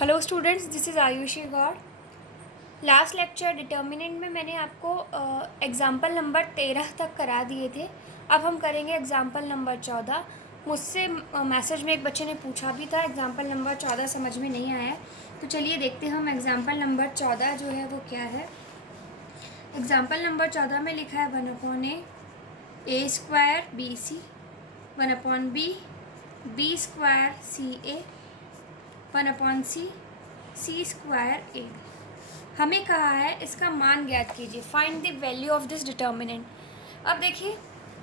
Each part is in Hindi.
Hello students, this is Ayushi Gaur. Last lecture determinant में मैंने आपको एग्ज़ाम्पल नंबर 13 तक करा दिए थे। अब हम करेंगे एग्ज़ाम्पल नंबर 14। मुझसे मैसेज में एक बच्चे ने पूछा भी था एग्ज़ाम्पल नंबर 14 समझ में नहीं आया है, तो चलिए देखते हैं हम एग्ज़ाम्पल नंबर 14 जो है वो क्या है। एग्ज़ाम्पल नंबर 14 में लिखा है 1/a² BC, 1/b² CA, 1/c C²A। हमें कहा है इसका मान ज्ञात कीजिए, find the value of this determinant. अब देखिए,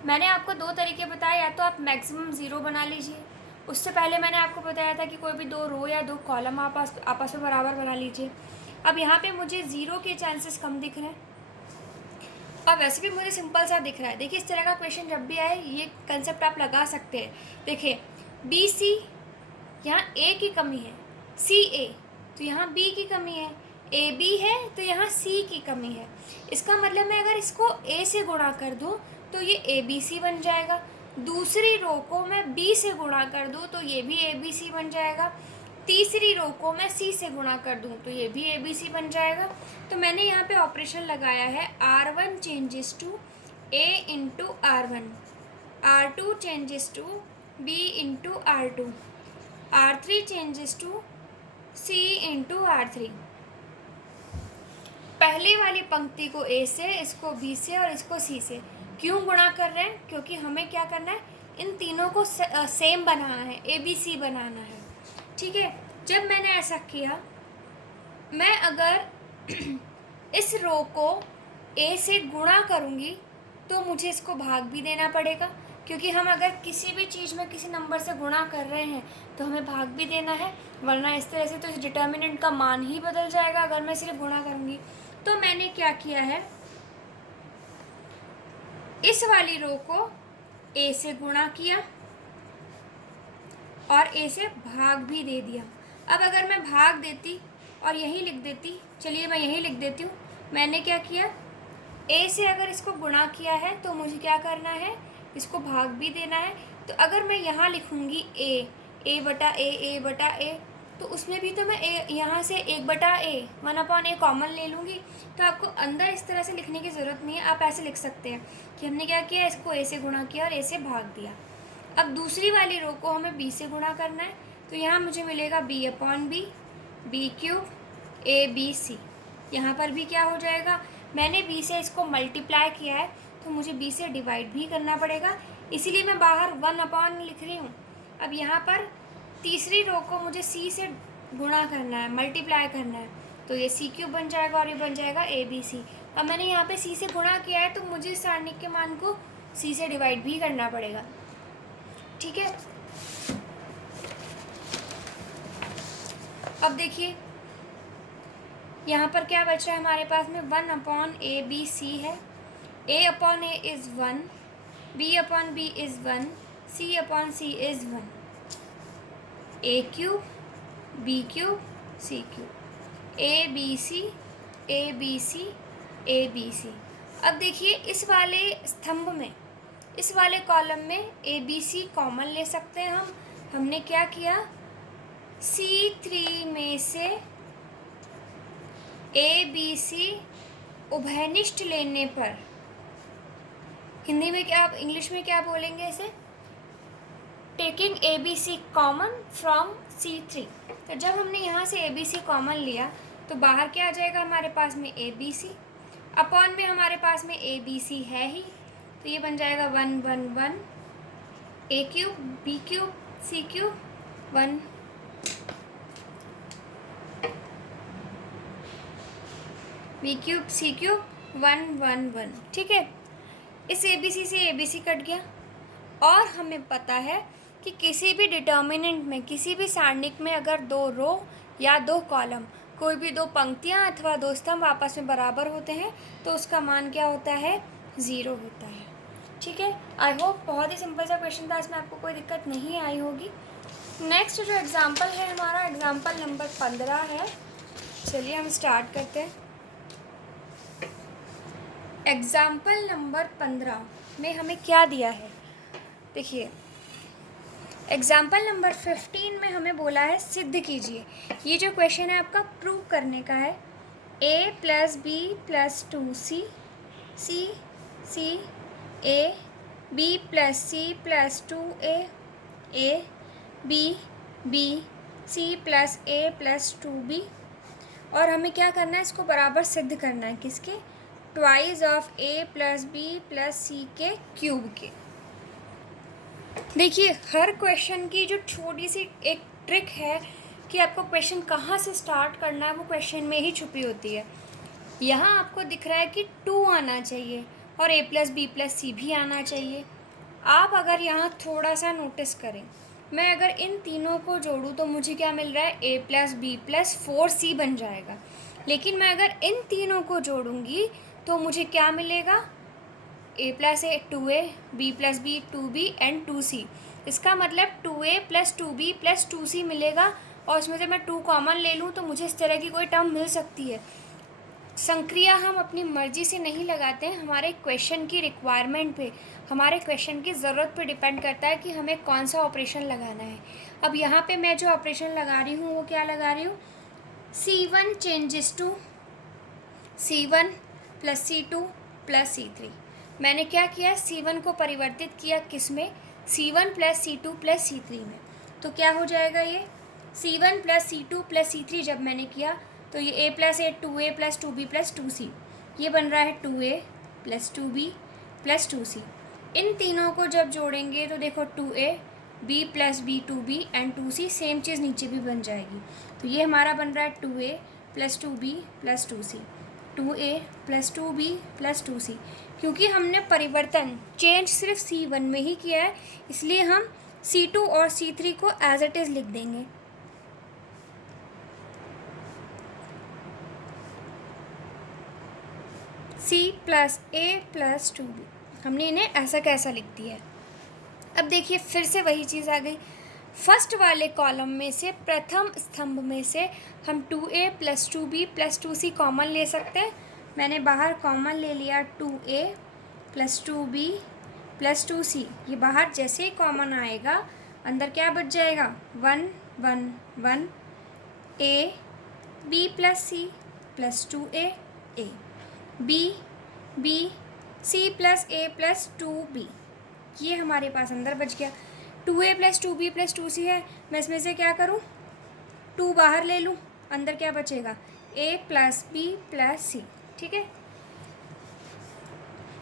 मैंने आपको दो तरीके बताए, या तो आप मैक्सिमम ज़ीरो बना लीजिए। उससे पहले मैंने आपको बताया था कि कोई भी दो रो या दो कॉलम आपस में बराबर बना लीजिए। अब यहाँ पे मुझे ज़ीरो के चांसेस कम दिख रहे हैं, और वैसे भी मुझे सिंपल सा दिख रहा है। देखिए, इस तरह का क्वेश्चन जब भी आए ये कंसेप्ट आप लगा सकते हैं। देखिए, बी सी, यहाँ ए की कमी है, सी ए तो यहाँ बी की कमी है, ए बी है तो यहाँ सी की कमी है। इसका मतलब मैं अगर इसको ए से गुणा कर दूँ तो ये ए बी सी बन जाएगा। दूसरी रो को मैं बी से गुणा कर दूँ तो ये भी ए बी सी बन जाएगा। तीसरी रो को मैं सी से गुणा कर दूँ तो ये भी ए बी सी बन जाएगा। तो मैंने यहाँ पे ऑपरेशन लगाया है R1 changes to A into R1, R2 changes to B into R2, R3 changes to C into R3। पहली वाली पंक्ति को A से, इसको B से और इसको C से क्यों गुणा कर रहे हैं? क्योंकि हमें क्या करना है, इन तीनों को सेम बनाना है, ABC बनाना है। ठीक है, जब मैंने ऐसा किया, मैं अगर इस रो को A से गुणा करूँगी तो मुझे इसको भाग भी देना पड़ेगा, क्योंकि हम अगर किसी भी चीज़ में किसी नंबर से गुणा कर रहे हैं तो हमें भाग भी देना है, वरना इस तरह से तो इस डिटर्मिनेंट का मान ही बदल जाएगा अगर मैं सिर्फ गुणा करूँगी। तो मैंने क्या किया है, इस वाली रो को A से गुणा किया और A से भाग भी दे दिया। अब अगर मैं भाग देती और यही लिख देती, चलिए मैं यही लिख देती हूँ। मैंने क्या किया, A से अगर इसको गुणा किया है तो मुझे क्या करना है, इसको भाग भी देना है। तो अगर मैं यहाँ लिखूँगी A बटा A, तो उसमें भी तो मैं यहाँ से 1/A 1/A कॉमन ले लूँगी। तो आपको अंदर इस तरह से लिखने की ज़रूरत नहीं है, आप ऐसे लिख सकते हैं कि हमने क्या किया, इसको A से गुणा किया और A से भाग दिया। अब दूसरी वाली रो को हमें B से गुणा करना है, तो यहाँ मुझे मिलेगा B/B, B³ ABC। यहाँ पर भी क्या हो जाएगा, मैंने B से इसको मल्टीप्लाई किया है तो मुझे B से डिवाइड भी करना पड़ेगा, इसीलिए मैं बाहर 1/, लिख रही हूँ। अब यहाँ पर तीसरी रो को मुझे C से गुणा करना है, मल्टीप्लाई करना है, तो ये C³ बन जाएगा और ये बन जाएगा ABC। अब मैंने यहाँ पे C से गुणा किया है तो मुझे इस सारणी के मान को C से डिवाइड भी करना पड़ेगा। ठीक है, अब देखिए यहाँ पर क्या बच रहा है हमारे पास में, 1/ABC है। A/A is 1, B/B is 1, C/C is 1, A³ B³ C³, ABC ABC ABC। अब देखिए, इस वाले स्तंभ में, इस वाले कॉलम में ABC कॉमन ले सकते हैं हम। हमने क्या किया, C3 में से ABC उभयनिष्ठ लेने पर, हिंदी में क्या, आप इंग्लिश में क्या बोलेंगे इसे, taking ABC common from C3। तो जब हमने यहाँ से ABC कॉमन लिया तो बाहर क्या आ जाएगा हमारे पास में, ABC अपॉन में हमारे पास में ABC है ही, तो ये बन जाएगा 1/1 A³ B³ C³ 1 B³ C³ 1/1। ठीक है, इस ABC से ABC कट गया, और हमें पता है कि किसी भी डिटर्मिनेंट में, किसी भी सारणिक में अगर दो रो या दो कॉलम, कोई भी दो पंक्तियां अथवा दो स्तंभ आपस में बराबर होते हैं तो उसका मान क्या होता है, 0 होता है। ठीक है, आई होप बहुत ही सिंपल सा क्वेश्चन था, इसमें आपको कोई दिक्कत नहीं आई होगी। नेक्स्ट जो एग्ज़ाम्पल है हमारा, एग्ज़ाम्पल नंबर 15 है। चलिए हम स्टार्ट करते हैं। एग्ज़ाम्पल नंबर 15 में हमें क्या दिया है, देखिए एग्जाम्पल नंबर 15 में हमें बोला है सिद्ध कीजिए। ये जो क्वेश्चन है आपका प्रूव करने का है। a + b + 2c c a b + c + 2a b b c + a + 2b। और हमें क्या करना है, इसको बराबर सिद्ध करना है किसके, twice of a + b + c के क्यूब के। देखिए हर क्वेश्चन की जो छोटी सी एक ट्रिक है कि आपको क्वेश्चन कहाँ से स्टार्ट करना है वो क्वेश्चन में ही छुपी होती है। यहाँ आपको दिख रहा है कि 2 आना चाहिए और a + b + c भी आना चाहिए। आप अगर यहाँ थोड़ा सा नोटिस करें, मैं अगर इन तीनों को जोड़ूँ तो मुझे क्या मिल रहा है, a + b + 4c बन जाएगा। लेकिन मैं अगर इन तीनों को जोड़ूँगी तो मुझे क्या मिलेगा, a + a 2a, b + b 2b and 2c। इसका मतलब 2a + 2b + 2c मिलेगा और उसमें से मैं 2 कॉमन ले लूँ तो मुझे इस तरह की कोई टर्म मिल सकती है। संक्रिया हम अपनी मर्जी से नहीं लगाते हैं, हमारे क्वेश्चन की रिक्वायरमेंट पे, हमारे क्वेश्चन की ज़रूरत पे डिपेंड करता है कि हमें कौन सा ऑपरेशन लगाना है। अब यहाँ पे मैं जो ऑपरेशन लगा रही हूँ वो क्या लगा रही हूँ, c1 changes to c1 + c2 + c3। मैंने क्या किया, c1 को परिवर्तित किया किस में, c1 + c2 + c3 में। तो क्या हो जाएगा, ये c1 + c2 + c3 जब मैंने किया तो ये a + a 2a + 2b + 2c, ये बन रहा है 2a + 2b + 2c। इन तीनों को जब जोड़ेंगे तो देखो 2a b + b 2b and 2c, same चीज़ नीचे भी बन जाएगी। तो ये हमारा बन रहा है 2a + 2b + 2c, 2a + 2b + 2c। क्योंकि हमने परिवर्तन चेंज सिर्फ c1 में ही किया है, इसलिए हम c2 और c3 को एज इट इज़ लिख देंगे। c + a + 2b, हमने इन्हें ऐसा कैसा लिख दिया है। अब देखिए फिर से वही चीज़ आ गई, फर्स्ट वाले कॉलम में से प्रथम स्तंभ में से हम 2a + 2b + 2c कॉमन ले सकते हैं। मैंने बाहर कॉमन ले लिया 2a + 2b + 2c। ये बाहर जैसे ही कॉमन आएगा अंदर क्या बच जाएगा, 1 1 1 a b + c + 2a a b b c + a + 2b। ये हमारे पास अंदर बच गया। 2a + 2b + 2c है, मैं इसमें से क्या करूँ, 2 बाहर ले लूँ, अंदर क्या बचेगा, a + b + c। ठीक है।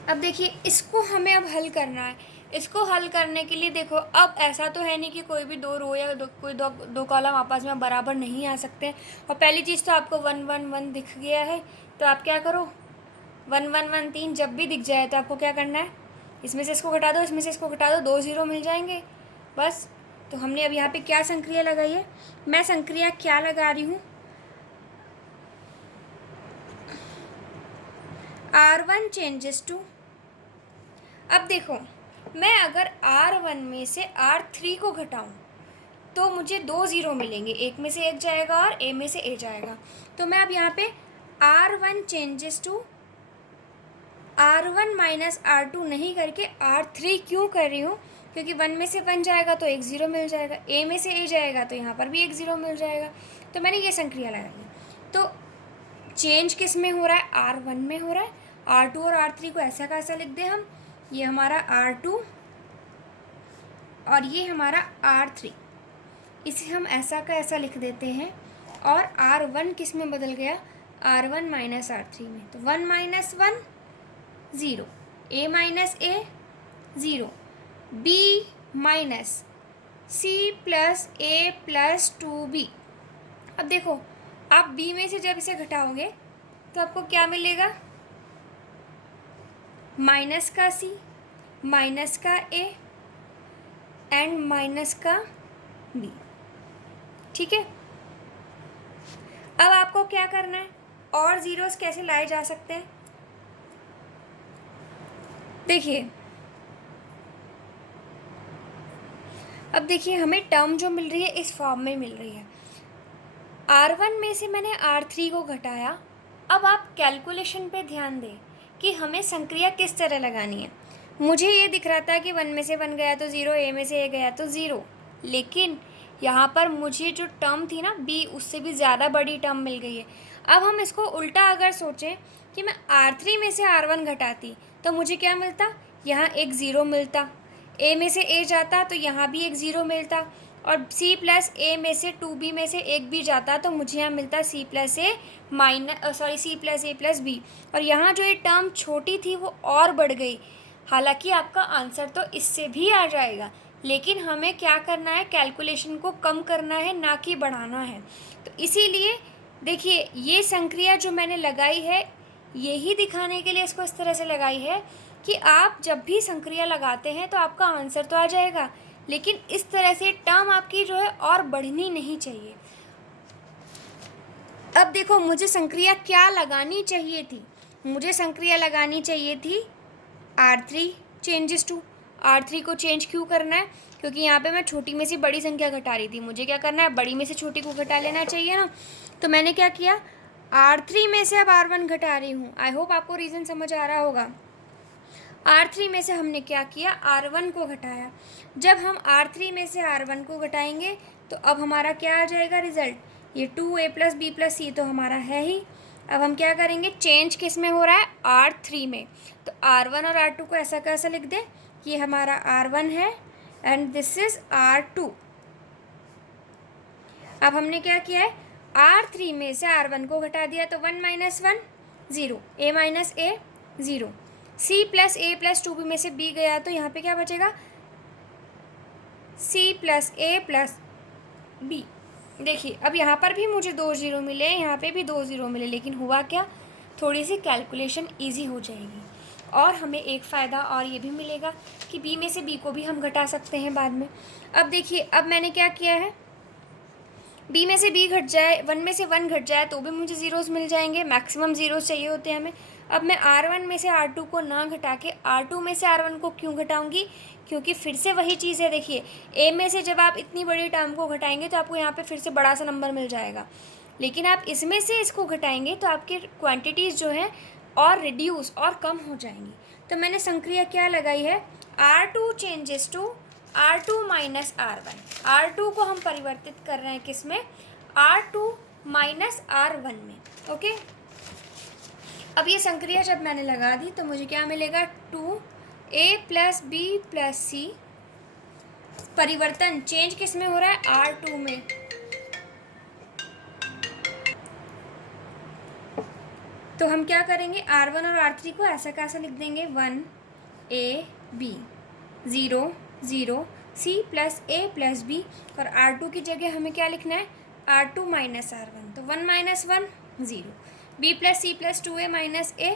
अब देखिए इसको हमें अब हल करना है। इसको हल करने के लिए देखो, अब ऐसा तो है नहीं कि कोई भी 2 रो या दो कॉलम आपस में बराबर नहीं आ सकते। और पहली चीज़ तो आपको 1 1 1 दिख गया है, तो आप क्या करो, 1 1 1 3 जब भी दिख जाए तो आपको क्या करना है, इसमें से इसको घटा दो, इसमें से इसको घटा दो, 2 0 मिल जाएंगे बस। तो हमने अब यहाँ पे क्या संक्रिया लगाई है, मैं संक्रिया क्या लगा रही हूँ, r1 चेंजेस टू। अब देखो मैं अगर r1 में से r3 को घटाऊँ तो मुझे 2 0 मिलेंगे, एक में से एक जाएगा और a में से a जाएगा। तो मैं अब यहाँ पे r1 changes to r1 - r2 नहीं करके r3 क्यों कर रही हूँ, क्योंकि 1 में से 1 जाएगा तो 1 0 मिल जाएगा, a में से a जाएगा तो यहाँ पर भी 1 0 मिल जाएगा। तो मैंने ये संक्रिया लगाई। तो चेंज किस में हो रहा है, r1 में हो रहा है। r2 और r3 को ऐसा कैसा लिख दें हम, ये हमारा r2 और ये हमारा r3, इसे हम ऐसा का ऐसा लिख देते हैं। और r1 किस में बदल गया, r1 - r3 में। तो 1 - 1 0, a - a 0, b - c + a + 2b। अब देखो आप b में से जब इसे घटाओगे तो आपको क्या मिलेगा, माइनस का c, माइनस का a एंड माइनस का b। ठीक है। अब आपको क्या करना है, और ज़ीरोस कैसे लाए जा सकते हैं, देखिए अब देखिए हमें टर्म जो मिल रही है इस फॉर्म में मिल रही है। r1 में से मैंने r3 को घटाया। अब आप कैलकुलेशन पे ध्यान दें कि हमें संक्रिया किस तरह लगानी है। मुझे ये दिख रहा था कि 1 में से 1 गया तो 0, a में से a गया तो 0, लेकिन यहाँ पर मुझे जो टर्म थी ना बी, उससे भी ज़्यादा बड़ी टर्म मिल गई है। अब हम इसको उल्टा अगर सोचें कि मैं R3 में से R1 घटाती तो मुझे क्या मिलता, यहाँ एक ज़ीरो मिलता, ए में से ए जाता तो यहाँ भी एक ज़ीरो मिलता, और C प्लस ए में से 2B में से एक भी जाता तो मुझे यहाँ मिलता C प्लस ए C प्लस ए प्लस बी। और यहाँ जो ये टर्म छोटी थी वो और बढ़ गई। हालांकि आपका आंसर तो इससे भी आ जाएगा, लेकिन हमें क्या करना है, कैलकुलेशन को कम करना है, ना कि बढ़ाना है। तो इसीलिए देखिए ये संक्रिया जो मैंने लगाई है, यही दिखाने के लिए इसको इस तरह से लगाई है कि आप जब भी संक्रिया लगाते हैं तो आपका आंसर तो आ जाएगा, लेकिन इस तरह से टर्म आपकी जो है और बढ़नी नहीं चाहिए। अब देखो मुझे संक्रिया क्या लगानी चाहिए थी, मुझे संक्रिया लगानी चाहिए थी R3 चेंजेस टू। R3 को चेंज क्यों करना है, क्योंकि यहाँ पे मैं छोटी में से बड़ी संख्या घटा रही थी, मुझे क्या करना है, बड़ी में से छोटी को घटा लेना चाहिए ना। तो मैंने क्या किया, R3 में से अब R1 घटा रही हूँ। आई होप आपको रीज़न समझ आ रहा होगा। R3 में से हमने क्या किया, R1 को घटाया। जब हम R3 में से R1 को घटाएंगे तो अब हमारा क्या आ जाएगा रिज़ल्ट, ये 2A प्लस बी प्लस सी तो हमारा है ही। अब हम क्या करेंगे, चेंज किस में हो रहा है, R3 में। तो R1 और R2 को ऐसा कैसा लिख दें, ये हमारा R1 है एंड दिस इज़ R2। अब हमने क्या किया है, R3 में से R1 को घटा दिया तो 1 minus 1 zero, A minus A zero, C plus A plus 2B में से B गया तो यहाँ पे क्या बचेगा, C प्लस ए प्लस B। देखिए अब यहाँ पर भी मुझे 2 ज़ीरो मिले, यहाँ पे भी 2 ज़ीरो मिले, लेकिन हुआ क्या, थोड़ी सी कैलकुलेशन ईजी हो जाएगी और हमें एक फ़ायदा और ये भी मिलेगा कि B में से B को भी हम घटा सकते हैं बाद में। अब देखिए अब मैंने क्या किया है, B में से B घट जाए, 1 में से 1 घट जाए तो भी मुझे ज़ीरोज़ मिल जाएंगे, मैक्सिमम ज़ीरोज़ चाहिए होते हैं हमें। अब मैं R1 में से R2 को ना घटा के R2 में से R1 को क्यों घटाऊंगी, क्योंकि फिर से वही चीज़ है। देखिए A में से जब आप इतनी बड़ी टर्म को घटाएंगे तो आपको यहाँ पे फिर से बड़ा सा नंबर मिल जाएगा, लेकिन आप इसमें से इसको घटाएंगे तो आपकी क्वांटिटीज़ जो हैं और रिड्यूस और कम हो जाएंगी। तो मैंने संक्रिया क्या लगाई है, R2 changes to R2 minus R1। R2 को हम परिवर्तित कर रहे हैं किस में, R2 माइनस R1 में। ओके, अब ये संक्रिया जब मैंने लगा दी तो मुझे क्या मिलेगा, 2A प्लस बी प्लस सी, परिवर्तन चेंज किस में हो रहा है, R2 में। तो हम क्या करेंगे, R1 और R3 को ऐसा कैसा लिख देंगे, 1AB 0 0 C plus A plus B, और R2 की जगह हमें क्या लिखना है, R2 माइनस R1, तो 1 minus 1 0, B plus C plus 2A minus A,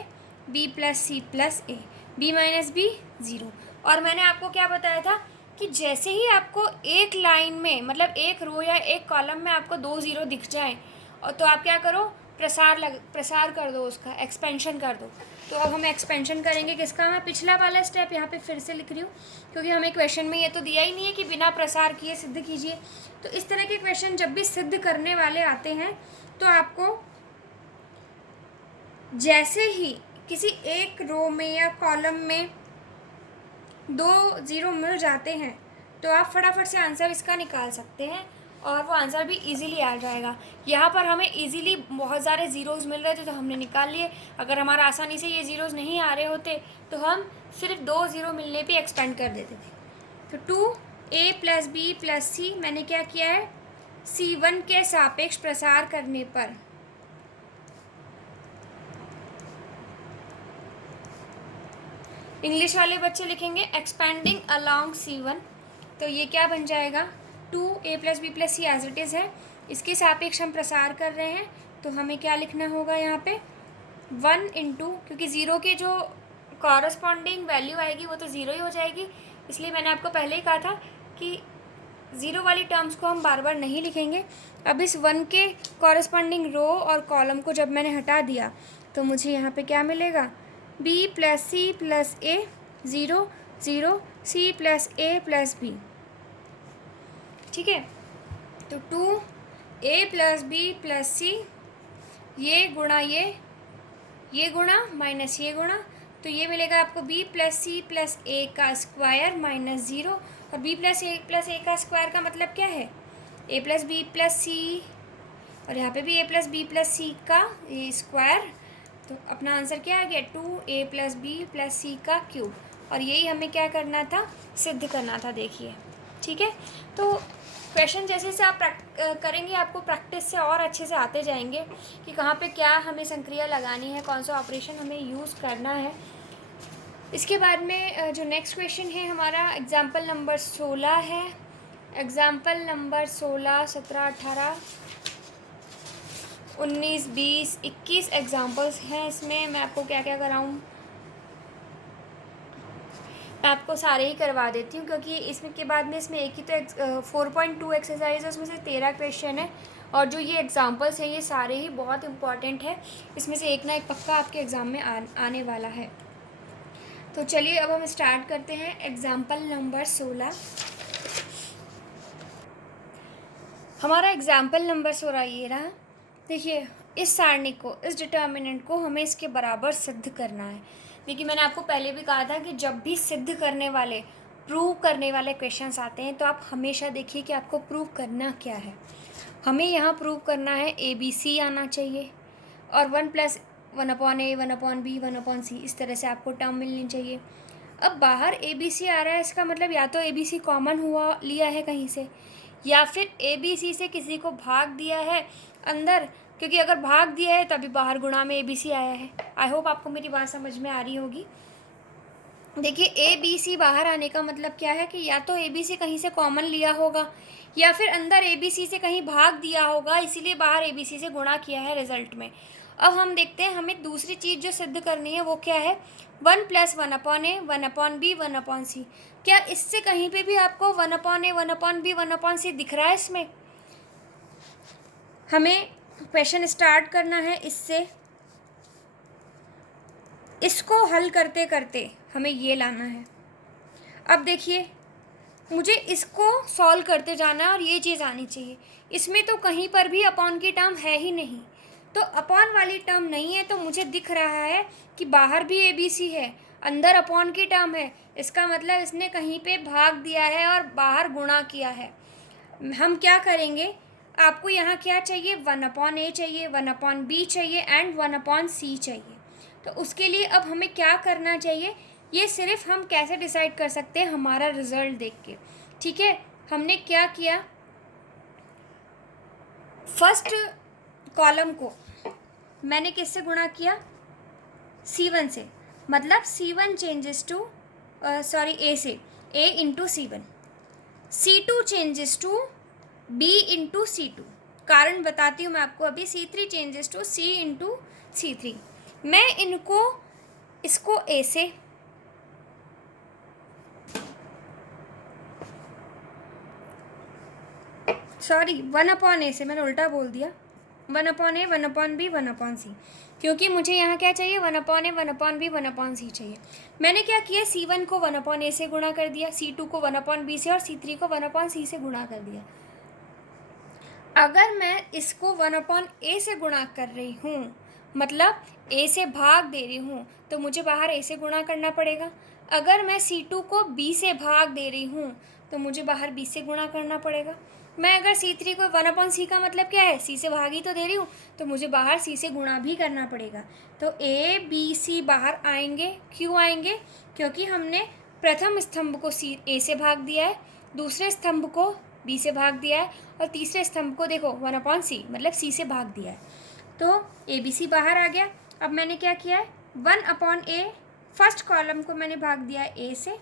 B plus C plus A, B minus B 0। और मैंने आपको क्या बताया था कि जैसे ही आपको एक लाइन में, मतलब एक रो या एक कॉलम में आपको 2 ज़ीरो दिख जाए और तो आप क्या करो, प्रसार कर दो, उसका एक्सपेंशन कर दो। तो अब हम एक्सपेंशन करेंगे किसका, मैं पिछला वाला स्टेप यहाँ पे फिर से लिख रही हूँ, क्योंकि हमें क्वेश्चन में ये तो दिया ही नहीं है कि बिना प्रसार किए सिद्ध कीजिए। तो इस तरह के क्वेश्चन जब भी सिद्ध करने वाले आते हैं तो आपको जैसे ही किसी एक रो में या कॉलम में 2 ज़ीरो मिल जाते हैं तो आप फटाफट से आंसर इसका निकाल सकते हैं और वो आंसर भी इजीली आ जाएगा। यहाँ पर हमें इजीली बहुत सारे ज़ीरोज़ मिल रहे थे तो हमने निकाल लिए। अगर हमारा आसानी से ये ज़ीरोज़ नहीं आ रहे होते तो हम सिर्फ 2 ज़ीरो मिलने पे एक्सपेंड कर देते थे। तो 2A प्लस बी प्लस सी मैंने क्या किया है, C1 के सापेक्ष प्रसार करने पर इंग्लिश वाले बच्चे लिखेंगे एक्सपेंडिंग अलॉन्ग C1, तो ये क्या बन जाएगा, 2A plus B plus C as it is है, इसके सापेक्ष हम प्रसार कर रहे हैं तो हमें क्या लिखना होगा यहाँ पे, 1 इंटू, क्योंकि ज़ीरो की जो कॉरस्पॉन्डिंग वैल्यू आएगी वो तो ज़ीरो ही हो जाएगी, इसलिए मैंने आपको पहले ही कहा था कि ज़ीरो वाली टर्म्स को हम बार बार नहीं लिखेंगे। अब इस 1 के कॉरस्पॉन्डिंग रो और कॉलम को जब मैंने हटा दिया तो मुझे यहाँ पे क्या मिलेगा, B प्लस सी प्लस ए 0 0 C प्लस ए प्लस बी। ठीक है, तो 2A प्लस बी प्लस सी, ये गुणा ये गुणा माइनस ये गुणा, तो ये मिलेगा आपको B प्लस सी प्लस ए का स्क्वायर माइनस 0, और b प्लस ए का स्क्वायर का मतलब क्या है, a प्लस बी प्लस सी, और यहाँ पे भी a प्लस बी प्लस सी का स्क्वायर। तो अपना आंसर क्या आ गया, 2a प्लस बी प्लस सी का क्यूब। और यही हमें क्या करना था, सिद्ध करना था। देखिए ठीक है, तो क्वेश्चन जैसे जैसे आप करेंगे आपको प्रैक्टिस से और अच्छे से आते जाएंगे कि कहाँ पे क्या हमें संक्रिया लगानी है, कौन सा ऑपरेशन हमें यूज़ करना है। इसके बाद में जो नेक्स्ट क्वेश्चन है हमारा एग्जाम्पल नंबर 16 है। एग्जाम्पल नंबर 16, 17, 18, 19, 20, 21 एग्जाम्पल्स हैं इसमें। मैं आपको क्या क्या कराऊँ, मैं आपको सारे ही करवा देती हूँ, क्योंकि इसमें के बाद में इसमें एक ही तो 4.2 एक्सरसाइज है, उसमें से 13 क्वेश्चन है। और जो ये एग्जाम्पल्स हैं ये सारे ही बहुत इंपॉर्टेंट है, इसमें से एक ना एक पक्का आपके एग्ज़ाम में आने वाला है। तो चलिए अब हम स्टार्ट करते हैं एग्जाम्पल नंबर 16। हमारा एग्जाम्पल नंबर 16 ये रहा। देखिए इस सारणी को, इस डिटर्मिनेंट को हमें इसके बराबर सिद्ध करना है। देखिए मैंने आपको पहले भी कहा था कि जब भी सिद्ध करने वाले, प्रूव करने वाले क्वेश्चंस आते हैं तो आप हमेशा देखिए कि आपको प्रूव करना क्या है। हमें यहाँ प्रूव करना है ABC आना चाहिए और 1+1/a, 1/b, 1/c, इस तरह से आपको टर्म मिलनी चाहिए। अब बाहर ABC आ रहा है, इसका मतलब या तो ABC कॉमन हुआ लिया है कहीं से, या फिर ABC से किसी को भाग दिया है अंदर, क्योंकि अगर भाग दिया है तभी बाहर गुणा में ABC आया है। आई होप आपको मेरी बात समझ में आ रही होगी। देखिए ABC बाहर आने का मतलब क्या है कि या तो ABC कहीं से कॉमन लिया होगा या फिर अंदर ABC से कहीं भाग दिया होगा, इसीलिए बाहर ABC से गुणा किया है रिजल्ट में। अब हम देखते हैं हमें दूसरी चीज़ जो सिद्ध करनी है वो क्या है, 1+1/a, 1/b, 1/c। क्या इससे कहीं पे भी आपको 1/a, 1/b, 1/c दिख रहा है इसमें? हमें क्वेश्चन स्टार्ट करना है इससे, इसको हल करते करते हमें ये लाना है। अब देखिए मुझे इसको सॉल्व करते जाना है और ये चीज़ आनी चाहिए। इसमें तो कहीं पर भी अपॉन की टर्म है ही नहीं, तो अपॉन वाली टर्म नहीं है, तो मुझे दिख रहा है कि बाहर भी ABC है, अंदर अपॉन की टर्म है। इसका मतलब इसने कहीं पे भाग दिया है और बाहर गुणा किया है। हम क्या करेंगे, आपको यहाँ क्या चाहिए, 1/a चाहिए, 1/b चाहिए एंड 1/c चाहिए। तो उसके लिए अब हमें क्या करना चाहिए, ये सिर्फ हम कैसे डिसाइड कर सकते हैं, हमारा रिजल्ट देख के। ठीक है, हमने क्या किया, फर्स्ट कॉलम को मैंने किससे गुणा किया, C1 से, मतलब C1 चेंजेस टू A से, A into C1, C2 changes to B into C2। कारण बताती हूँ मैं आपको अभी, C3 changes to C into C3। मैं इसको A से, 1/a से, मैंने उल्टा बोल दिया, 1/a, 1/b, 1/c, क्योंकि मुझे यहाँ क्या चाहिए, 1/a, 1/b, 1/c चाहिए। मैंने क्या किया, C1 को 1/a से गुणा कर दिया, C2 को 1/b से और C3 को 1/c से गुणा कर दिया। अगर मैं इसको 1/a से गुणा कर रही हूँ, मतलब A से भाग दे रही हूँ, तो मुझे बाहर A से गुणा करना पड़ेगा। अगर मैं C2 को B से भाग दे रही हूँ तो मुझे बाहर B से गुणा करना पड़ेगा। मैं अगर C3 को 1/c का मतलब क्या है, C से भाग ही तो दे रही हूँ, तो मुझे बाहर C से गुणा भी करना पड़ेगा। तो A, B, C बाहर आएंगे। क्यों आएंगे, क्योंकि हमने प्रथम स्तंभ को A से भाग दिया है, दूसरे स्तंभ को B से भाग दिया है और तीसरे स्तंभ को देखो 1/c मतलब C से भाग दिया है। तो ABC बाहर आ गया। अब मैंने क्या किया है, 1/a, फर्स्ट कॉलम को मैंने भाग दिया है A से,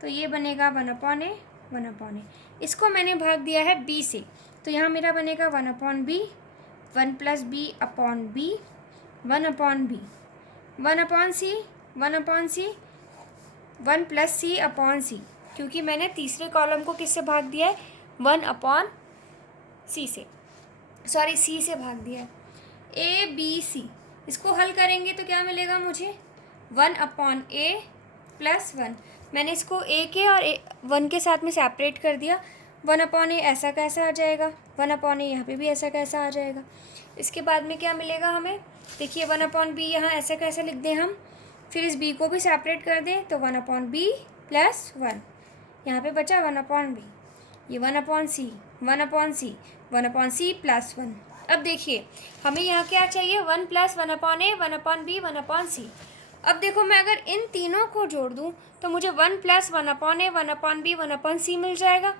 तो ये बनेगा 1/a, 1/a। इसको मैंने भाग दिया है B से, तो यहाँ मेरा बनेगा 1/b, 1+b/b, 1/b, 1/c, 1/c, 1+c/c, क्योंकि मैंने तीसरे कॉलम को किससे भाग दिया है, 1/c से, C से भाग दिया है। ABC, इसको हल करेंगे तो क्या मिलेगा मुझे, 1/a + 1। मैंने इसको A के और 1 के साथ में सेपरेट कर दिया। 1/a ऐसा कैसा आ जाएगा, 1/a यहाँ पे भी ऐसा कैसा आ जाएगा। इसके बाद में क्या मिलेगा हमें, देखिए 1/b यहाँ ऐसा कैसा लिख दें हम, फिर इस B को भी सेपरेट कर दें तो 1/b + 1। यहाँ पे बचा 1/b, ये 1/c, 1/c, 1/c प्लस 1। अब देखिए हमें यहाँ क्या चाहिए, 1 + 1/a, 1/b, 1/c। अब देखो मैं अगर इन तीनों को जोड़ दूँ तो मुझे 1 + 1/a, 1/b, 1/c मिल जाएगा।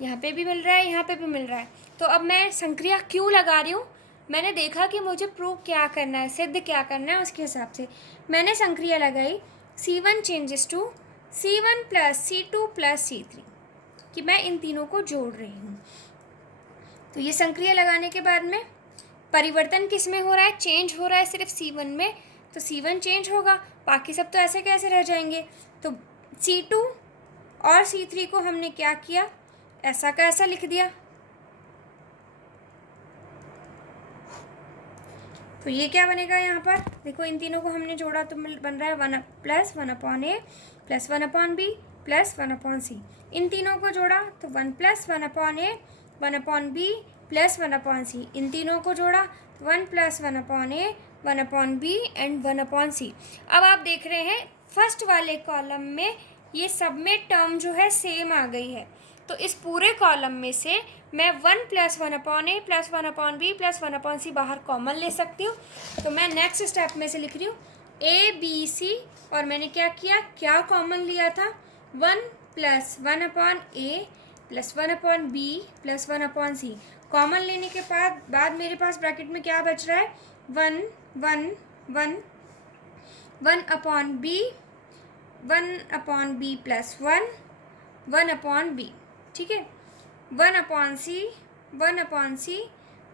यहाँ पे भी मिल रहा है, यहाँ पे भी मिल रहा है। तो अब मैं संक्रिया क्यों लगा रही हूँ, मैंने देखा कि मुझे प्रूव क्या करना है, सिद्ध क्या करना है, उसके हिसाब से मैंने संक्रिया लगाई C1 changes to C1 + C2 + C3, कि मैं इन तीनों को जोड़ रही हूँ। तो ये संक्रिया लगाने के बाद में परिवर्तन किस में हो रहा है, चेंज हो रहा है सिर्फ C1 में, तो C1 चेंज होगा, बाकी सब तो ऐसे कैसे रह जाएंगे। तो C2 और C3 को हमने क्या किया, ऐसा का ऐसा लिख दिया। तो ये क्या बनेगा, यहाँ पर देखो इन तीनों को हमने जोड़ा तो बन रहा है 1 + 1/a + 1/b + 1/c। इन तीनों को जोड़ा तो 1 + 1/a, 1/b + 1/c। इन तीनों को जोड़ा 1 + 1/a, 1/b एंड 1/c। अब आप देख रहे हैं फर्स्ट वाले कॉलम में ये सब में टर्म जो है सेम आ गई है, तो इस पूरे कॉलम में से मैं 1 + 1/a + 1/b + 1/c बाहर कॉमन ले सकती हूँ। तो मैं नेक्स्ट स्टेप में से लिख रही हूँ ABC, और मैंने क्या किया, क्या कॉमन लिया था, 1 + 1/a + 1/b + 1/c। कॉमन लेने के बाद मेरे पास ब्रैकेट में क्या बच रहा है, 1 1 1 1/b, 1/b + 1, 1/b, ठीक है, 1/c, 1/c,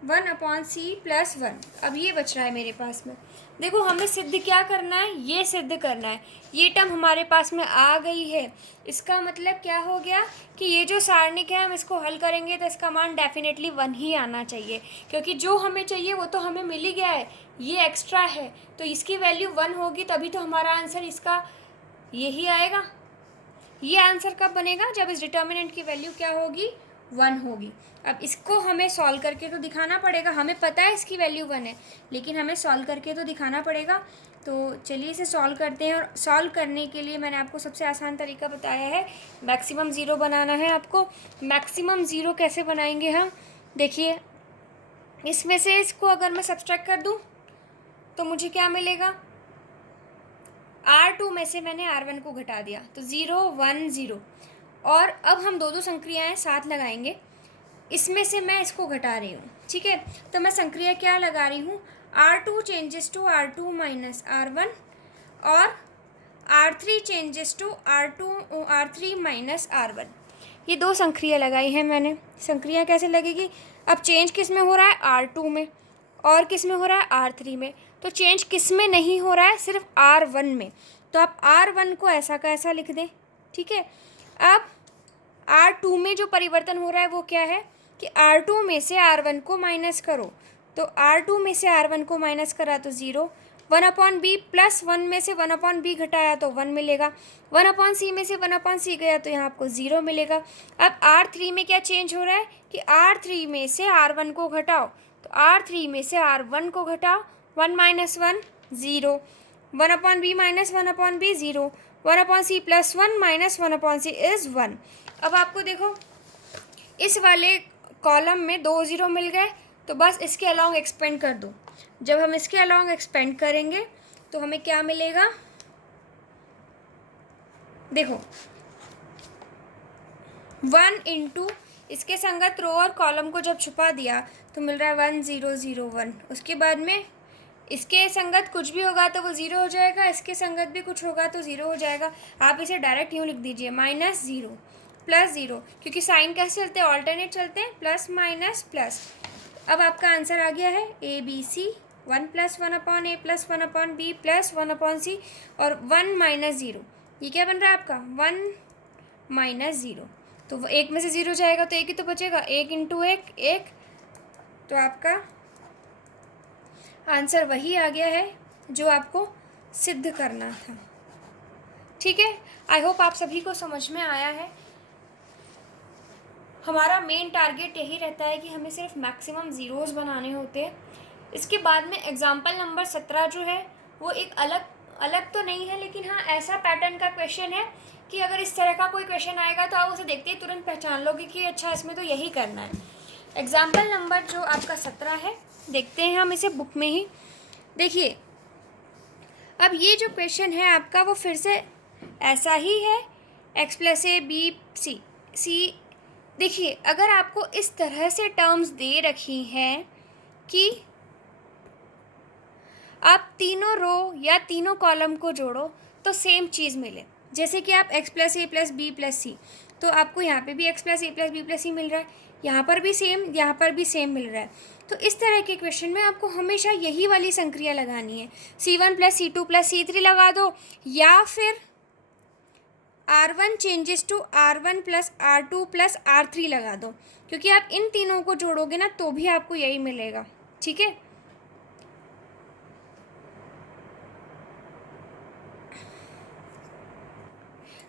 1/c + 1। अब ये बच रहा है मेरे पास में। देखो हमें सिद्ध क्या करना है, ये सिद्ध करना है। ये टर्म हमारे पास में आ गई है, इसका मतलब क्या हो गया कि ये जो सारणिक है हम इसको हल करेंगे तो इसका मान डेफिनेटली 1 ही आना चाहिए, क्योंकि जो हमें चाहिए वो तो हमें मिल ही गया है, ये एक्स्ट्रा है तो इसकी वैल्यू 1 होगी, तभी तो हमारा आंसर इसका यही आएगा। ये आंसर कब बनेगा, जब इस डिटर्मिनेंट की वैल्यू क्या होगी, 1 होगी। अब इसको हमें सॉल्व करके तो दिखाना पड़ेगा, हमें पता है इसकी वैल्यू 1 है, लेकिन हमें सॉल्व करके तो दिखाना पड़ेगा। तो चलिए इसे सॉल्व करते हैं, और सॉल्व करने के लिए मैंने आपको सबसे आसान तरीका बताया है, मैक्सिमम ज़ीरो बनाना है आपको। मैक्सिमम ज़ीरो कैसे बनाएंगे हम, देखिए इसमें से इसको अगर मैं सब्सट्रैक्ट कर दूँ तो मुझे क्या मिलेगा, R2 में से मैंने R1 को घटा दिया तो 0 1 0, और अब हम दो संक्रियाएं साथ लगाएंगे, इसमें से मैं इसको घटा रही हूँ, ठीक है। तो मैं संक्रिया क्या लगा रही हूँ, R2 changes to R2 - R1 और R3 changes to R3 - R1। ये दो संक्रिया लगाई है मैंने। संक्रिया कैसे लगेगी, अब चेंज किस में हो रहा है, R2 में, और किस में हो रहा है, R3 में। तो चेंज किस में नहीं हो रहा है, सिर्फ R1 में। तो आप R1 को ऐसा का ऐसा लिख दें, ठीक है। अब R2 में जो परिवर्तन हो रहा है वो क्या है कि R2 में से R1 को माइनस करो, तो R2 में से R1 को माइनस करा तो 0, 1/b + 1 में से 1/b घटाया तो 1 मिलेगा, 1/c में से 1/c गया तो यहाँ आपको 0 मिलेगा। अब R3 में क्या चेंज हो रहा है कि R3 में से R1 को घटाओ, तो R3 में से R1 को घटाओ, 1 - 1 0, 1/b - 1/b 0, 1/c + 1 - 1/c is 1। अब आपको देखो इस वाले कॉलम में 2 0 मिल गए, तो बस इसके अलॉन्ग एक्सपेंड कर दो। जब हम इसके अलॉन्ग एक्सपेंड करेंगे तो हमें क्या मिलेगा, देखो 1 × इसके संगत रो और कॉलम को जब छुपा दिया तो मिल रहा है 1 0 0 1। उसके बाद में इसके संगत कुछ भी होगा तो वो 0 हो जाएगा, इसके संगत भी कुछ होगा तो 0 हो जाएगा। आप इसे डायरेक्ट यूँ लिख दीजिए, -0 + 0, क्योंकि साइन कैसे चलते हैं, ऑल्टरनेट चलते हैं, प्लस माइनस प्लस। अब आपका आंसर आ गया है ABC, 1 + 1/a + 1/b + 1/c और 1 - 0। ये क्या बन रहा है आपका, 1 - 0। तो वो एक में से 0 जाएगा तो एक ही तो बचेगा, 1 × 1 1। तो आपका आंसर वही आ गया है जो आपको सिद्ध करना था, ठीक है। आई होप आप सभी को समझ में आया है। हमारा मेन टारगेट यही रहता है कि हमें सिर्फ मैक्सिमम ज़ीरोज़ बनाने होते हैं। इसके बाद में एग्जाम्पल नंबर 17 जो है वो एक अलग तो नहीं है, लेकिन हाँ ऐसा पैटर्न का क्वेश्चन है कि अगर इस तरह का कोई क्वेश्चन आएगा तो आप उसे देखते ही तुरंत पहचान लोगे कि अच्छा इसमें तो यही करना है। एग्जाम्पल नंबर जो आपका 17 है, देखते हैं हम इसे बुक में ही। देखिए अब ये जो क्वेश्चन है आपका वो फिर से ऐसा ही है, x plus A B C C. देखिए अगर आपको इस तरह से टर्म्स दे रखी हैं कि आप तीनों रो या तीनों कॉलम को जोड़ो तो सेम चीज़ मिले, जैसे कि आप x प्लस ए प्लस बी प्लस सी, तो आपको यहाँ पे भी x प्लस ए प्लस बी प्लस सी मिल रहा है, यहाँ पर भी सेम, यहाँ पर भी सेम मिल रहा है। तो इस तरह के क्वेश्चन में आपको हमेशा यही वाली संक्रिया लगानी है, C1 plus C2 plus C3 लगा दो, या फिर R1 changes to R1 plus R2 plus R3 लगा दो, क्योंकि आप इन तीनों को जोड़ोगे ना तो भी आपको यही मिलेगा। ठीक है,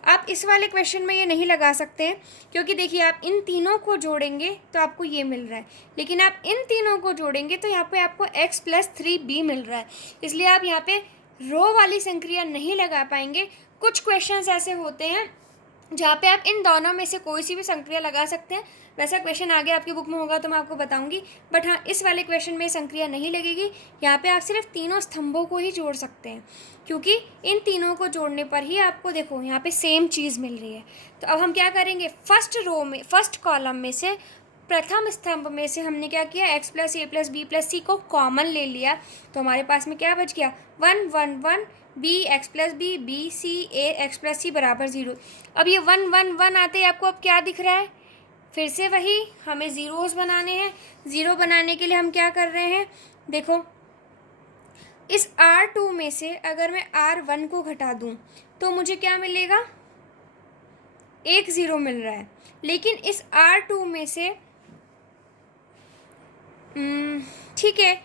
आप इस वाले क्वेश्चन में ये नहीं लगा सकते हैं, क्योंकि देखिए आप इन तीनों को जोड़ेंगे तो आपको ये मिल रहा है, लेकिन आप इन तीनों को जोड़ेंगे तो यहाँ पे आपको x प्लस 3b मिल रहा है, इसलिए आप यहाँ पे रो वाली संक्रिया नहीं लगा पाएंगे। कुछ क्वेश्चंस ऐसे होते हैं जहाँ पे आप इन दोनों में से कोई सी भी संक्रिया लगा सकते हैं, वैसा क्वेश्चन आगे आपकी बुक में होगा तो मैं आपको बताऊंगी, बट हाँ इस वाले क्वेश्चन में संक्रिया नहीं लगेगी। यहाँ पे आप सिर्फ तीनों स्तंभों को ही जोड़ सकते हैं, क्योंकि इन तीनों को जोड़ने पर ही आपको देखो यहाँ पे सेम चीज़ मिल रही है। तो अब हम क्या करेंगे, फर्स्ट रो में फर्स्ट कॉलम में से प्रथम स्तंभ में से हमने क्या किया, x प्लस ए प्लस बी प्लस सी को कॉमन ले लिया, तो हमारे पास में क्या बच गया, 1 1 1 B x plus B B C A x plus C बराबर 0। अब ये 1 1 1 आते ही आपको अब क्या दिख रहा है, फिर से वही हमें ज़ीरोस बनाने हैं। ज़ीरो बनाने के लिए हम क्या कर रहे हैं, देखो इस R2 में से अगर मैं R1 को घटा दूं तो मुझे क्या मिलेगा, एक ज़ीरो मिल रहा है, लेकिन इस R2 में से ठीक है,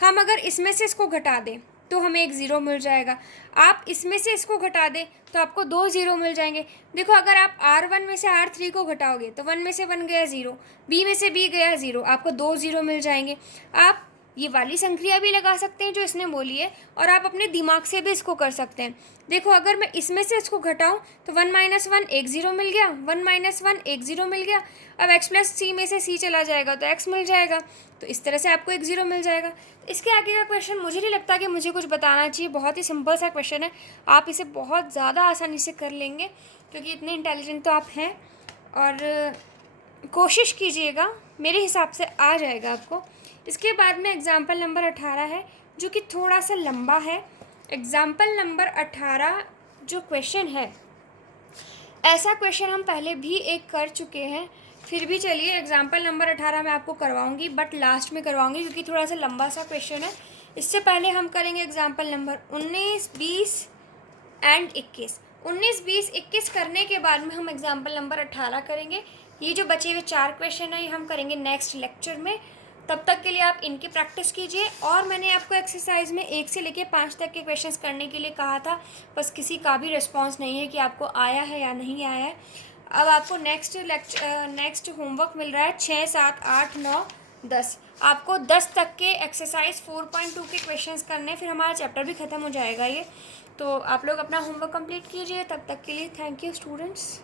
हम अगर इसमें से इसको घटा दें तो हमें एक ज़ीरो मिल जाएगा, आप इसमें से इसको घटा दें तो आपको दो ज़ीरो मिल जाएंगे। देखो अगर आप R1 में से R3 को घटाओगे तो 1 में से 1 गया ज़ीरो, B में से B गया ज़ीरो, आपको दो ज़ीरो मिल जाएंगे। आप ये वाली संक्रिया भी लगा सकते हैं जो इसने बोली है, और आप अपने दिमाग से भी इसको कर सकते हैं। देखो अगर मैं इसमें से इसको घटाऊं तो 1 माइनस 1 एक ज़ीरो मिल गया, 1 माइनस 1 एक ज़ीरो मिल गया। अब x प्लस सी में से c चला जाएगा तो x मिल जाएगा, तो इस तरह से आपको एक ज़ीरो मिल जाएगा। इसके आगे का क्वेश्चन मुझे नहीं लगता कि मुझे कुछ बताना चाहिए, बहुत ही सिंपल सा क्वेश्चन है, आप इसे बहुत ज़्यादा आसानी से कर लेंगे क्योंकि इतने इंटेलिजेंट तो आप हैं, और कोशिश कीजिएगा, मेरे हिसाब से आ जाएगा आपको। इसके बाद में एग्ज़ाम्पल नंबर 18 है जो कि थोड़ा सा लंबा है। एग्ज़ाम्पल नंबर 18 जो क्वेश्चन है, ऐसा क्वेश्चन हम पहले भी एक कर चुके हैं, फिर भी चलिए एग्ज़ाम्पल नंबर 18 मैं आपको करवाऊंगी, बट लास्ट में करवाऊंगी क्योंकि थोड़ा सा लंबा सा क्वेश्चन है। इससे पहले हम करेंगे एग्ज़ाम्पल नंबर 19, 20 एंड 21। 19, 20, 21 करने के बाद में हम एग्ज़ाम्पल नंबर 18 करेंगे। ये जो बचे हुए 4 क्वेश्चन हैं ये हम करेंगे नेक्स्ट लेक्चर में। तब तक के लिए आप इनकी प्रैक्टिस कीजिए, और मैंने आपको एक्सरसाइज में 1 से लेकर 5 तक के क्वेश्चंस करने के लिए कहा था, बस किसी का भी रिस्पांस नहीं है कि आपको आया है या नहीं आया है। अब आपको नेक्स्ट होमवर्क मिल रहा है 6, 7, 8, 9, 10। आपको 10 तक के एक्सरसाइज 4.2 के क्वेश्चंस करने, फिर हमारा चैप्टर भी ख़त्म हो जाएगा ये। तो आप लोग अपना होमवर्क कंप्लीट कीजिए। तब तक के लिए थैंक यू स्टूडेंट्स।